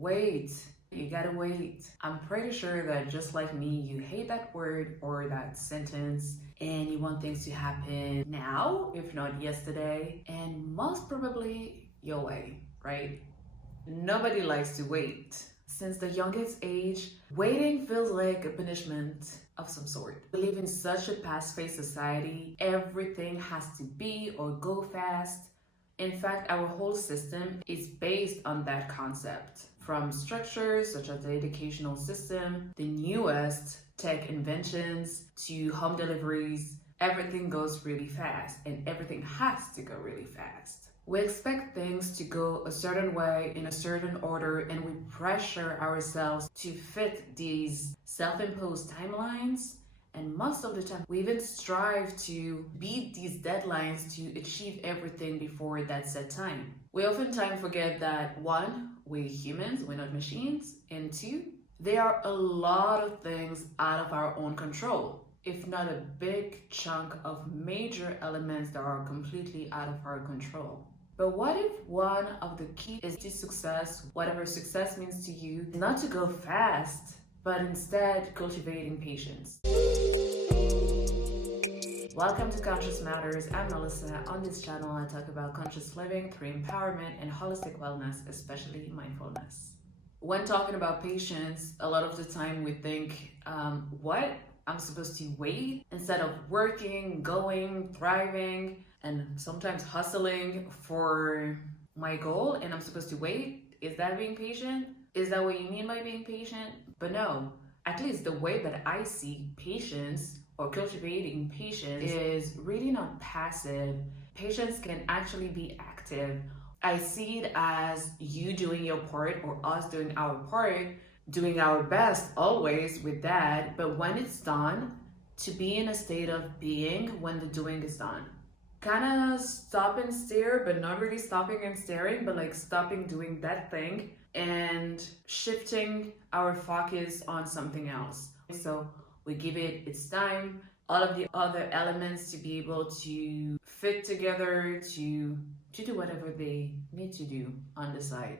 Wait. You gotta wait. I'm pretty sure that just like me, you hate that word or that sentence and you want things to happen now, if not yesterday, and most probably your way, right? Nobody likes to wait. Since the youngest age, waiting feels like a punishment of some sort. We live in such a fast-paced society. Everything has to be or go fast. In fact, our whole system is based on that concept. From structures such as the educational system, the newest tech inventions, to home deliveries, everything goes really fast and everything has to go really fast. We expect things to go a certain way in a certain order, and we pressure ourselves to fit these self-imposed timelines. And most of the time, we even strive to beat these deadlines to achieve everything before that set time. We oftentimes forget that one, we're humans, we're not machines, and two, there are a lot of things out of our own control, if not a big chunk of major elements that are completely out of our control. But what if one of the keys to success, whatever success means to you, is not to go fast, but instead cultivating patience? Welcome to Conscious Matters. I'm Melissa. On this channel, I talk about conscious living through empowerment and holistic wellness, especially mindfulness. When talking about patience, a lot of the time we think, what? I'm supposed to wait instead of working, going, thriving, and sometimes hustling for my goal, and I'm supposed to wait? Is that being patient? Is that what you mean by being patient? But no, at least the way that I see patience or cultivating patience is really not passive. Patience can actually be active. I see it as you doing your part or us doing our part, doing our best always with that, but when it's done, to be in a state of being when the doing is done. Kind of stop and stare, but not really stopping and staring, but like stopping doing that thing and shifting our focus on something else. So we give it its time, all of the other elements to be able to fit together, to do whatever they need to do on the side,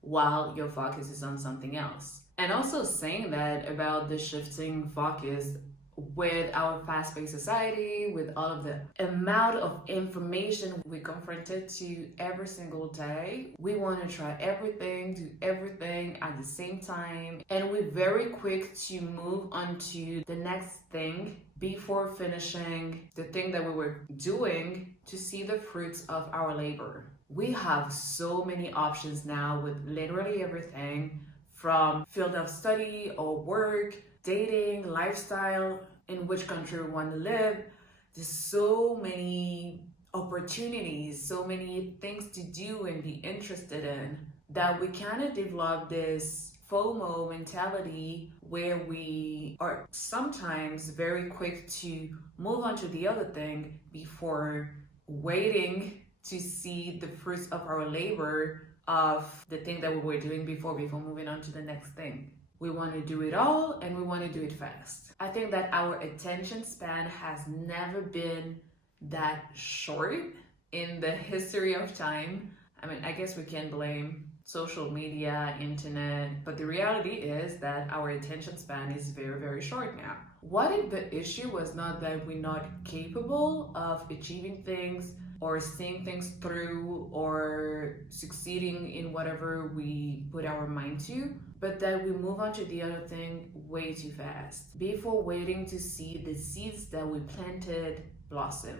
while your focus is on something else. And also saying that about the shifting focus with our fast-paced society, with all of the amount of information we confronted to every single day, we want to try everything, do everything at the same time, and we're very quick to move on to the next thing before finishing the thing that we were doing to see the fruits of our labor. We have so many options now with literally everything from field of study or work, dating, lifestyle, in which country we want to live. There's so many opportunities, so many things to do and be interested in, that we kind of develop this FOMO mentality where we are sometimes very quick to move on to the other thing before waiting to see the fruits of our labor of the thing that we were doing before moving on to the next thing. We want to do it all and we want to do it fast. I think that our attention span has never been that short in the history of time. I mean, I guess we can blame social media, internet, but the reality is that our attention span is very, very short now. What if the issue was not that we're not capable of achieving things or seeing things through or succeeding in whatever we put our mind to, but that we move on to the other thing way too fast before waiting to see the seeds that we planted blossom?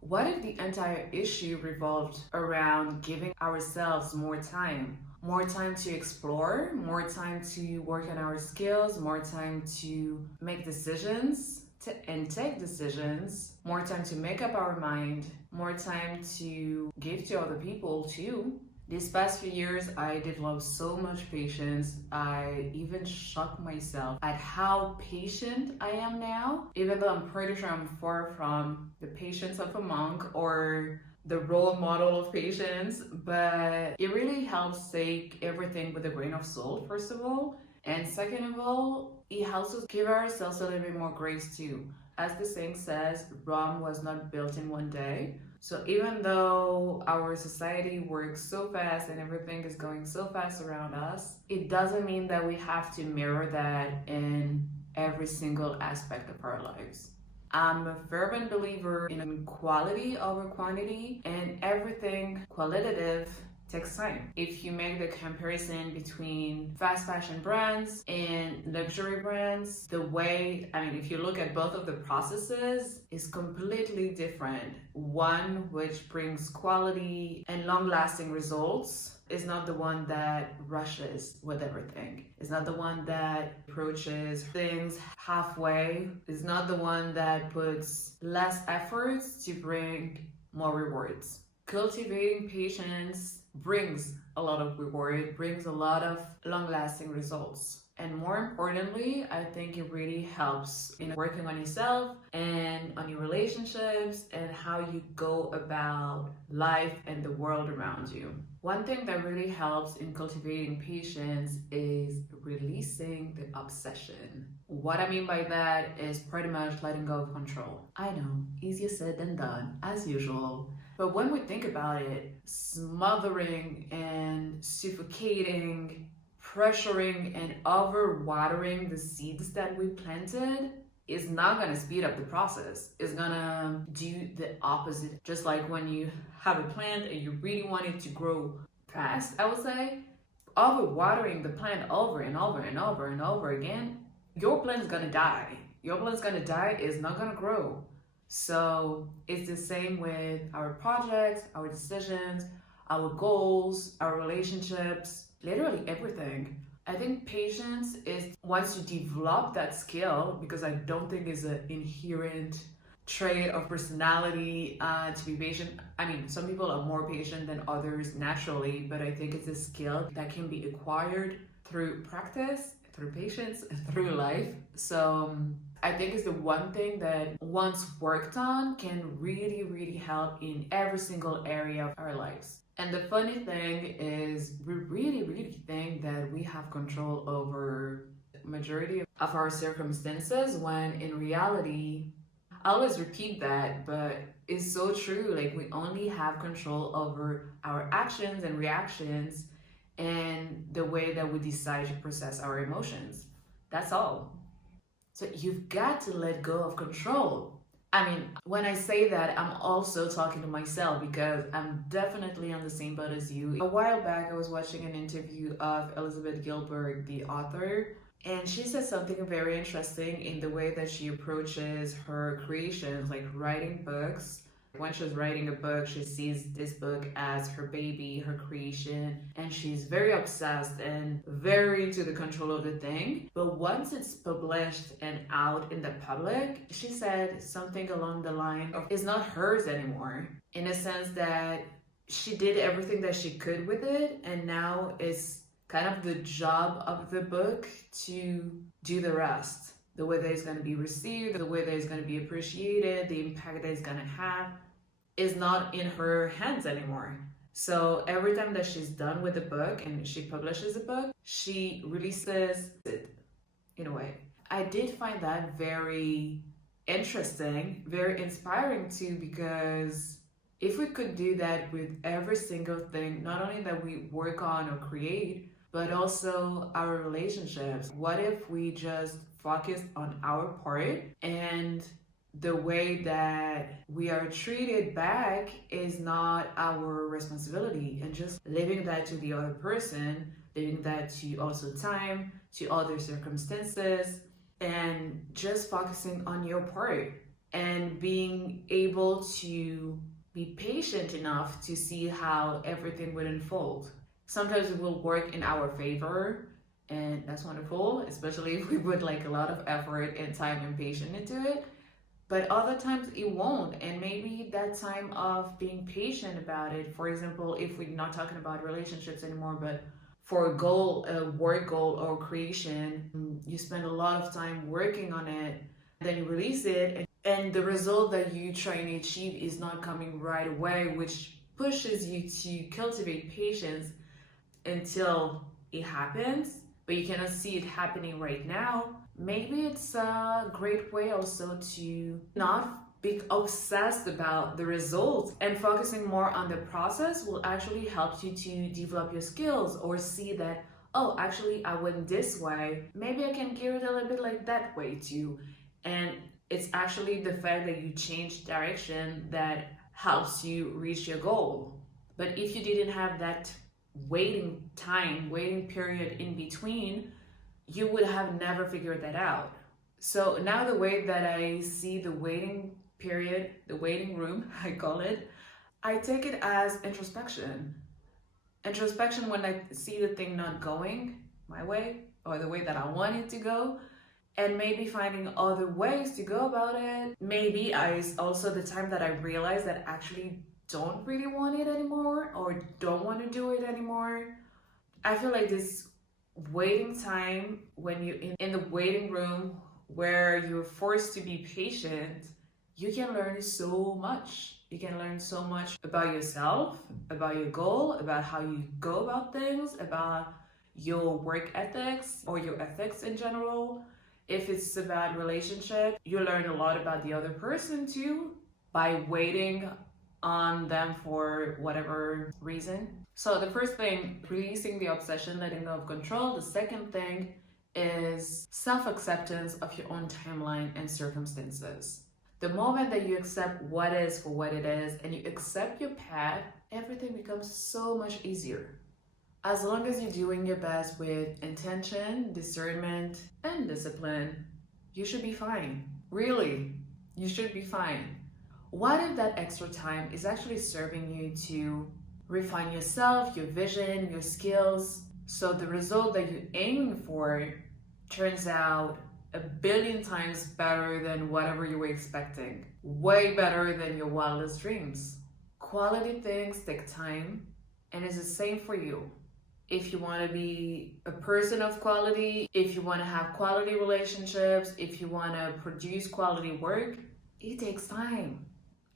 What if the entire issue revolved around giving ourselves more time to explore, more time to work on our skills, more time to make decisions and take decisions, more time to make up our mind, more time to give to other people too? These past few years, I developed so much patience. I even shocked myself at how patient I am now, even though I'm pretty sure I'm far from the patience of a monk or the role model of patience, but it really helps take everything with a grain of salt, first of all. And second of all, it helps us give ourselves a little bit more grace too. As the saying says, Rome was not built in one day. So even though our society works so fast and everything is going so fast around us, it doesn't mean that we have to mirror that in every single aspect of our lives. I'm a fervent believer in quality over quantity, and everything qualitative takes time. If you make the comparison between fast fashion brands and luxury brands, if you look at both of the processes, is completely different. One which brings quality and long-lasting results is not the one that rushes with everything. It's not the one that approaches things halfway. It's not the one that puts less efforts to bring more rewards. Cultivating patience brings a lot of reward, brings a lot of long-lasting results. And more importantly, I think it really helps in working on yourself and on your relationships and how you go about life and the world around you. One thing that really helps in cultivating patience is releasing the obsession. What I mean by that is pretty much letting go of control. I know, easier said than done, as usual. But when we think about it, smothering and suffocating, pressuring and overwatering the seeds that we planted is not going to speed up the process. It's going to do the opposite. Just like when you have a plant and you really want it to grow fast, I would say, overwatering the plant over and over and over and over again, your plant's going to die. Your plant's going to die, it's not going to grow. So it's the same with our projects, our decisions, our goals, our relationships, literally everything. I think patience is once you develop that skill, because I don't think it's an inherent trait of personality to be patient. I mean, some people are more patient than others naturally, but I think it's a skill that can be acquired through practice, through patience, through life. So I think it's the one thing that once worked on can really, really help in every single area of our lives. And the funny thing is we really, really think that we have control over the majority of our circumstances when in reality, I always repeat that, but it's so true. Like we only have control over our actions and reactions and the way that we decide to process our emotions. That's all. So you've got to let go of control. I mean, when I say that, I'm also talking to myself because I'm definitely on the same boat as you. A while back, I was watching an interview of Elizabeth Gilbert, the author, and she said something very interesting in the way that she approaches her creations, like writing books. When she's writing a book, she sees this book as her baby, her creation, and she's very obsessed and very into the control of the thing. But once it's published and out in the public, she said something along the line of it's not hers anymore, in a sense that she did everything that she could with it, and now it's kind of the job of the book to do the rest. The way that it's going to be received, the way that it's going to be appreciated, the impact that it's going to have is not in her hands anymore. So every time that she's done with the book and she publishes a book, she releases it in a way. I did find that very interesting, very inspiring too, because if we could do that with every single thing, not only that we work on or create, but also our relationships. What if we just focused on our part and the way that we are treated back is not our responsibility, and just leaving that to the other person, leaving that to also time, to other circumstances, and just focusing on your part and being able to be patient enough to see how everything will unfold. Sometimes it will work in our favor, and that's wonderful, especially if we put like a lot of effort and time and patience into it. But other times it won't, and maybe that time of being patient about it, for example, if we're not talking about relationships anymore, but for a goal, a work goal or creation, you spend a lot of time working on it, then you release it, and the result that you try to achieve is not coming right away, which pushes you to cultivate patience until it happens, but you cannot see it happening right now. Maybe it's a great way also to not Being obsessed about the results and focusing more on the process will actually help you to develop your skills or see that, oh, actually I went this way, maybe I can gear it a little bit like that way too. And it's actually the fact that you change direction that helps you reach your goal. But if you didn't have that waiting period in between, you would have never figured that out. So now the way that I see the waiting period, the waiting room, I call it, I take it as introspection. Introspection when I see the thing not going my way or the way that I want it to go, and maybe finding other ways to go about it. Maybe also the time that I realize that I actually don't really want it anymore or don't want to do it anymore. I feel like this waiting time when you're in the waiting room where you're forced to be patient, you can learn so much. You can learn so much about yourself, about your goal, about how you go about things, about your work ethics or your ethics in general. If it's about relationship, you learn a lot about the other person too by waiting on them for whatever reason. So the first thing, releasing the obsession, letting go of control. The second thing is self-acceptance of your own timeline and circumstances. The moment that you accept what is for what it is and you accept your path, everything becomes so much easier. As long as you're doing your best with intention, discernment, and discipline, you should be fine. Really, you should be fine. What if that extra time is actually serving you to refine yourself, your vision, your skills, so the result that you're aiming for turns out 1,000,000,000 times better than whatever you were expecting, way better than your wildest dreams. Quality things take time, and it's the same for you. If you want to be a person of quality, if you want to have quality relationships, if you want to produce quality work, it takes time.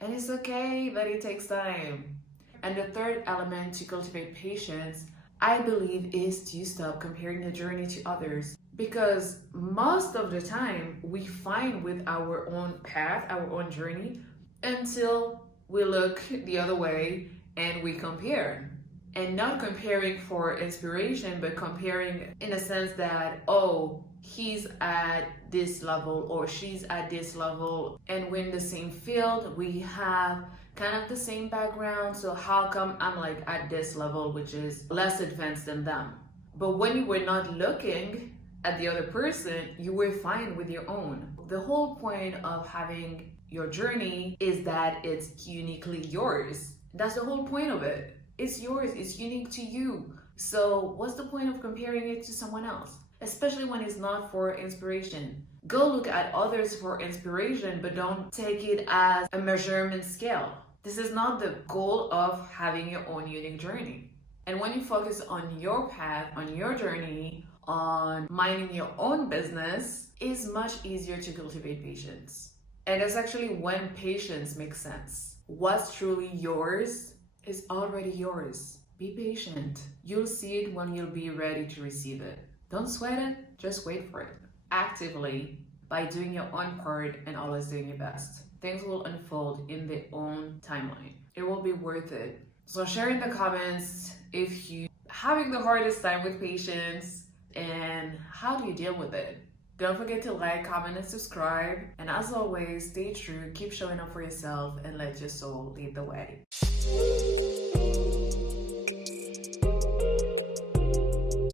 And it's okay that it takes time. And the third element to cultivate patience, I believe, is to stop comparing the journey to others. Because most of the time, we find with our own path, our own journey, until we look the other way and we compare. And not comparing for inspiration, but comparing in a sense that, oh, he's at this level or she's at this level, and we're in the same field, we have kind of the same background, so how come I'm like at this level, which is less advanced than them? But when you were not looking at the other person, you were fine with your own. The whole point of having your journey is that it's uniquely yours. That's the whole point of it. It's yours, it's unique to you. So what's the point of comparing it to someone else? Especially when it's not for inspiration. Go look at others for inspiration, but don't take it as a measurement scale. This is not the goal of having your own unique journey. And when you focus on your path, on your journey, on minding your own business, it's much easier to cultivate patience. And that's actually when patience makes sense. What's truly yours is already yours. Be patient. You'll see it when you'll be ready to receive it. Don't sweat it, just wait for it. Actively, by doing your own part and always doing your best. Things will unfold in their own timeline. It will be worth it. So share in the comments if you're having the hardest time with patience and how do you deal with it. Don't forget to like, comment, and subscribe. And as always, stay true, keep showing up for yourself, and let your soul lead the way.